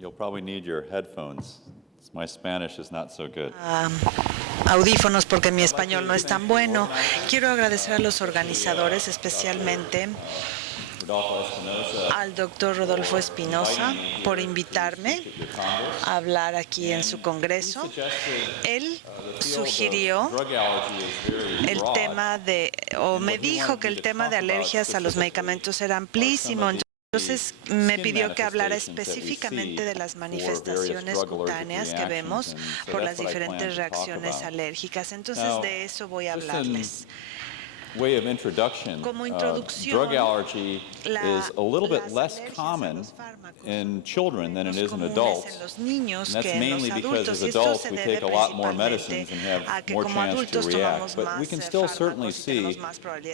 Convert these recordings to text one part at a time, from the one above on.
You'll probably need your headphones. My Spanish is not so good. Audífonos porque mi español no es tan bueno. Quiero agradecer a los organizadores, especialmente al doctor Rodolfo Espinosa, por invitarme a hablar aquí en su congreso. Él sugirió el tema me dijo que el tema de alergias a los medicamentos era amplísimo. Entonces me pidió que hablara específicamente de las manifestaciones cutáneas que vemos por las diferentes reacciones alérgicas. Entonces de eso voy a hablarles. Como introducción, drug allergy is a little bit less common in children than it is in adults. And that's mainly because as adults we take a lot more medicines and have more chance to react. But we can still certainly see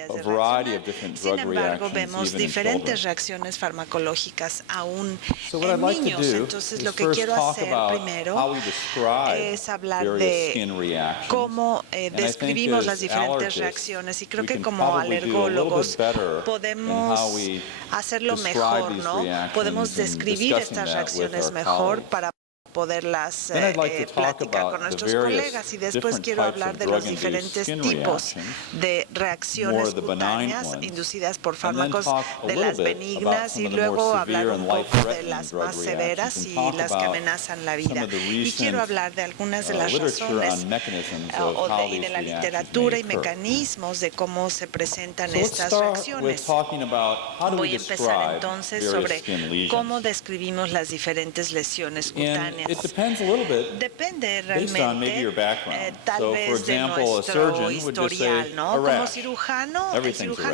a variety of different drug reactions even in children. Reacciones farmacológicas aún So what I'd like to do Entonces, is lo que first quiero talk hacer about primero how we describe es hablar various skin reactions. cómo And I think describimos as las diferentes allergists, reacciones y creo we que can como probably do a little alergólogos bit better in podemos how we hacerlo describe mejor, these ¿no? reactions Podemos and describir discussing estas that with reacciones our mejor colleagues. para poderlas Then I'd like to talk platicar about con the nuestros various colegas y después different quiero types hablar of de los drug-induced diferentes skin tipos reactions, de more reacciones of the benign cutáneas ones, inducidas por and then fármacos talk a de little las bit about benignas some y of the more luego hablar severe un and poco de life-threatening las drug más severas reactions and y talk las que about amenazan la some vida. of the Y quiero recent hablar de algunas de las literature razones on mechanisms of how y de these la reactions literatura may y occur. mecanismos de cómo se presentan So let's estas start with reacciones. talking about how do we Voy a empezar describe entonces various sobre skin lesions. cómo describimos las diferentes lesiones And it cutáneas. depends a little bit Depende based on maybe realmente, your background. tal So, for vez de example, a nuestro surgeon would just say historial, ¿no? a Como rash. cirujano, Everything's a rash.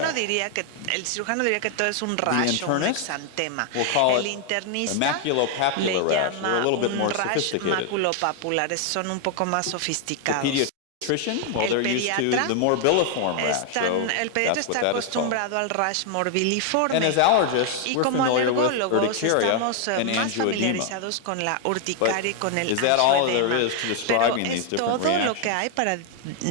el cirujano diría que todo es un The rash o un internist exantema. will call El it a internista le maculopapular rash. They're a llama little bit un more rash sophisticated. maculopapular, son un poco más The sofisticados. pediatrician, well, El they're used to pediatra the morbilliform rash. So el pediatra that's what está that is called. acostumbrado al rash And morbiliforme. as allergists, Y we're como familiar with alergólogos urticaria estamos and más angioedema. familiarizados con la urticaria y con el Is that all there angioedema. is to Pero describing these es different todo lo que reactions? hay para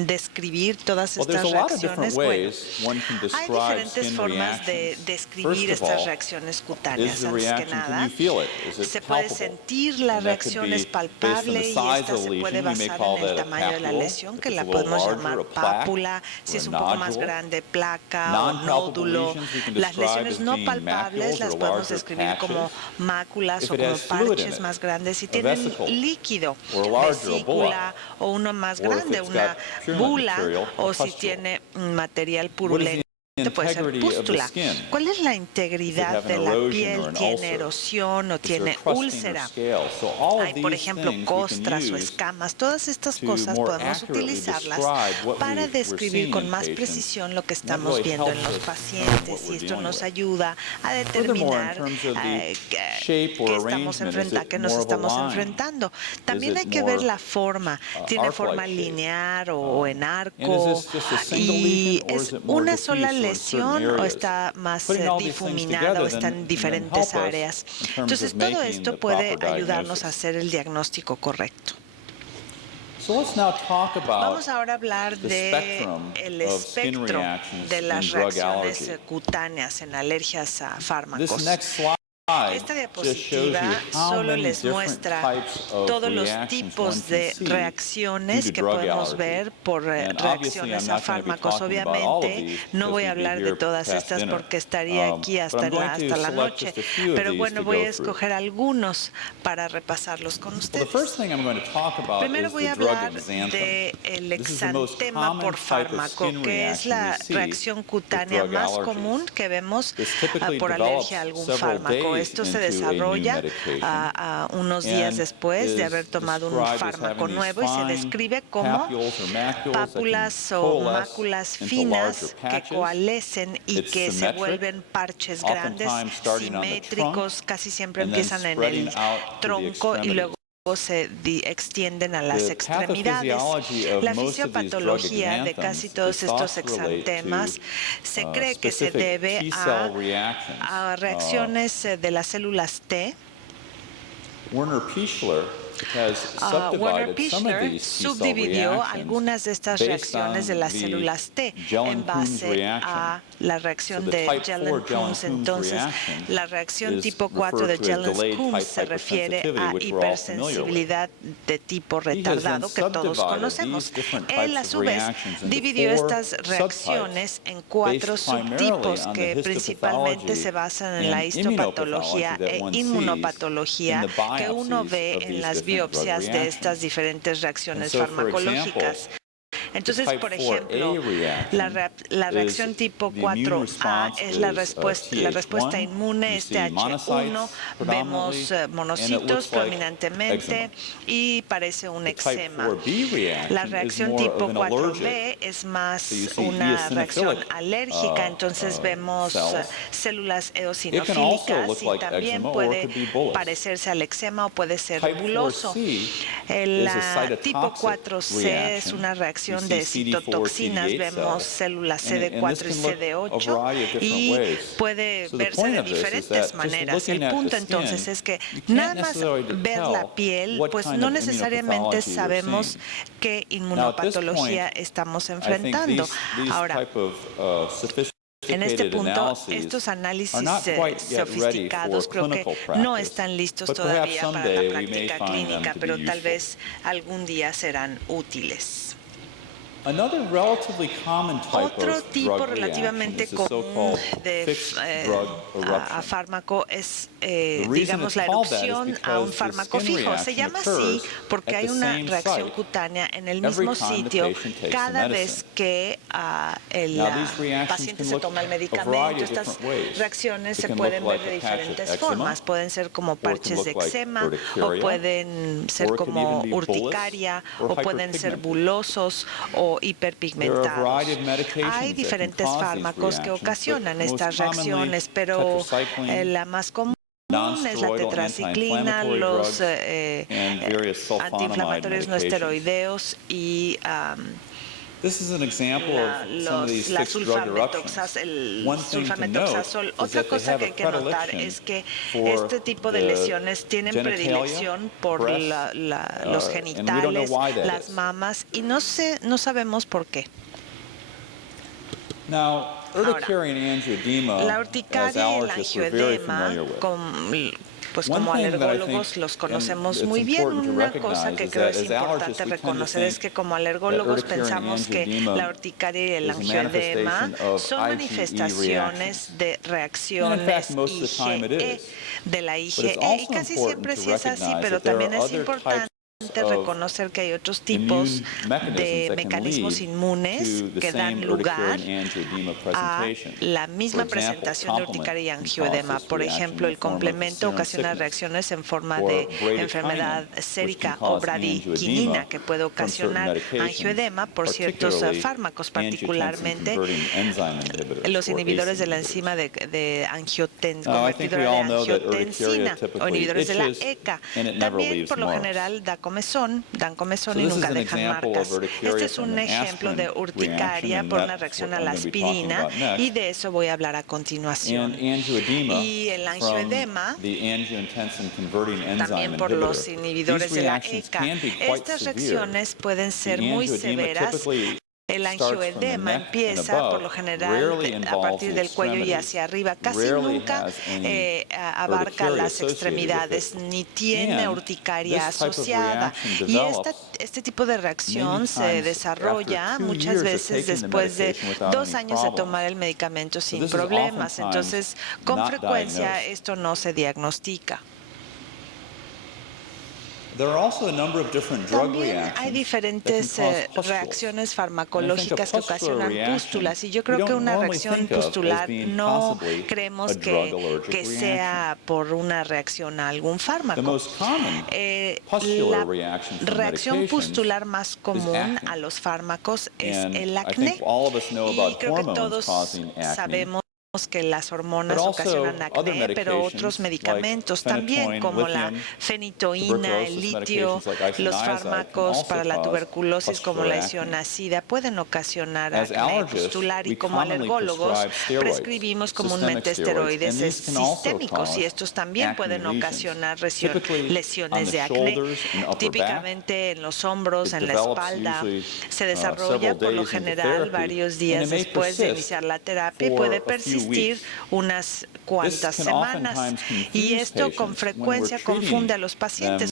describir todas Well, there's estas a lot of different reacciones. Bueno, ways one can hay describe diferentes skin formas de reactions. describir First of estas all, reacciones is cutáneas. the Antes que reaction, can nada, you feel it? Is it se puede palpable? sentir la And that could reacción, be es based on the palpable y size of esta the se puede lesion. We may basar call en el that a tamaño de la papule, lesión, if que it's la a little podemos larger, llamar a plaque, pápula, si or es a un poco más nodule. grande, placa o Non-palpable nódulo. lesions we can Las describe lesiones as no being palpables macules las or podemos larger describir como patches. máculas If o it como has fluid in parches it, más grandes, si a tienen vesicle, líquido, or a larger, a vesícula bulla, o uno más or if grande, it's una got purulent bula, material, a o si pustule. tiene material What is purulento. the Puede ser integrity of the pústula. skin? ¿Cuál es la Does it integridad have de an la erosion or piel? an ¿Tiene ulcer? erosión o Is there tiene crusting or úlcera? scale? So all of Hay, por these ejemplo, things we can costras o use escamas. Todas estas to cosas more podemos accurately utilizarlas describe what para we're describir seeing con in más patients. precisión lo que And that estamos really viendo en helps los us what pacientes we're y esto dealing nos with. ayuda a Furthermore, in determinar terms of the qué shape or estamos arrangement, is it qué nos more of a estamos line? enfrentando. Is También hay it que ver more la forma. ¿Tiene forma arc-like shape? lineal o en And is arco? this just a single ¿Y lesion, or is es it more una diffuse sola or in certain lesión o areas? está más Putting all these things difuminada together o está en then diferentes help us áreas? in terms Entonces, of todo making esto the puede proper ayudarnos a diagnosis. hacer el diagnóstico correcto. So let's now talk about Vamos ahora a hablar the de spectrum el of skin espectro reactions de in las drug reacciones allergy. cutáneas en alergias a This fármacos. next slide Esta just shows you diapositiva how solo many les different muestra types of todos los reactions one tipos can de see reacciones due to que drug podemos allergy. ver por And obviously, I'm reacciones a not going to be fármacos. talking about all of Obviamente these no because voy a we'd be hablar de here todas past estas dinner. porque estaría aquí But hasta I'm going to hasta la select noche. just a few of Pero these bueno, to voy go a through. escoger algunos para repasarlos con Well, the ustedes. first thing I'm going to talk about Primero is voy a the drug hablar exanthem. del This is the most exantema common por type of fármaco, skin que es reaction la we see reacción with cutánea drug más allergies. común que vemos This typically por develops alergia a algún several fármaco. days Esto se into a new desarrolla medication a unos días and después de haber is tomado un described as fármaco having these nuevo y se fine describe como papules or macules that can pápulas o coalesce máculas into finas larger que patches. coalescen y It's que se symmetric, vuelven parches grandes, oftentimes starting on the simétricos, casi siempre and then empiezan en spreading el out to the tronco y luego extremities. se extienden a las The extremidades. pathophysiology of La most of these drug fisiopatología de casi exanthems todos is estos thought to relate exantemas to se cree que se specific debe T-cell reactions. a reacciones de las células T. Werner Pichler Werner Pichler subdividió algunas de estas reacciones de las células T en base a la reacción de Jelen-Kunz. Entonces, la reacción tipo 4 de Jelen-Kunz se refiere a hipersensibilidad de tipo retardado que todos conocemos. Él, a su vez, dividió estas reacciones en 4 subtipos que principalmente se basan en la histopatología e inmunopatología que uno ve en las biopsias de estas diferentes reacciones farmacológicas. Entonces, por ejemplo, la reacción tipo 4A es la respuesta inmune, es TH1, vemos monocitos prominentemente y parece un eczema. La reacción tipo 4B es más una reacción alérgica, entonces vemos células eosinofílicas y también puede parecerse al eczema o puede ser buloso. El tipo 4C es una reacción de citotoxinas, vemos células CD4 y CD8 y puede verse de diferentes maneras. El punto entonces es que nada más ver la piel, pues no necesariamente sabemos qué inmunopatología estamos enfrentando. Ahora, en este punto, estos análisis sofisticados creo que no están listos todavía para la práctica clínica, pero tal vez algún día serán útiles. Otro tipo relativamente común de fármaco es, digamos, la erupción a un fármaco fijo. Se llama así porque hay una reacción cutánea en el mismo sitio cada vez que el paciente se toma el medicamento. Estas reacciones se pueden ver de diferentes formas. Pueden ser como parches de eczema, o pueden ser como urticaria, o pueden ser bulosos o hiperpigmentados. Hay diferentes fármacos que ocasionan estas reacciones, pero la más común es la tetraciclina, los antiinflamatorios no esteroideos y la sulfametoxazol. Otra cosa que hay que notar es que este tipo de lesiones tienen predilección por los genitales, las mamas, y no sabemos por qué. Ahora, la urticaria y el angioedema, pues como alergólogos los conocemos muy bien. Una cosa que creo es importante reconocer es que como alergólogos pensamos que la urticaria y el angioedema son manifestaciones de reacciones IgE, de la IgE, y casi siempre sí es así, pero también es importante reconocer que hay otros tipos de mecanismos inmunes que dan lugar a la misma presentación de urticaria y angioedema. Por ejemplo, el complemento ocasiona reacciones en forma de enfermedad sérica o bradiquinina que puede ocasionar angioedema por ciertos fármacos, particularmente los inhibidores de la enzima de angiotensina o inhibidores de la ECA. También, por lo general, dan comezón y nunca dejan marcas. Este es un ejemplo de urticaria por una reacción a la aspirina, y de eso voy a hablar a continuación. Y el angioedema, también por los inhibidores de la ECA. Estas reacciones pueden ser muy severas. El angioedema empieza, por lo general, a partir del cuello y hacia arriba. Casi nunca abarca las extremidades, ni tiene urticaria asociada. Y este tipo de reacción se desarrolla muchas veces después de 2 años de tomar el medicamento sin problemas. Entonces, con frecuencia, esto no se diagnostica. También hay diferentes reacciones farmacológicas que ocasionan pústulas, y yo creo que una reacción pustular no creemos que sea por una reacción a algún fármaco. La reacción pustular más común a los fármacos es el acné, y creo que todos sabemos que las hormonas ocasionan acné, pero otros medicamentos también, como la fenitoína, el litio, los fármacos para la tuberculosis como la isoniazida pueden ocasionar acné pustular, y como alergólogos prescribimos comúnmente esteroides sistémicos, y estos también pueden ocasionar lesiones de acné. Típicamente en los hombros, en la espalda, se desarrolla por lo general varios días después de iniciar la terapia y puede persistir unas cuantas semanas, y esto con frecuencia confunde a los pacientes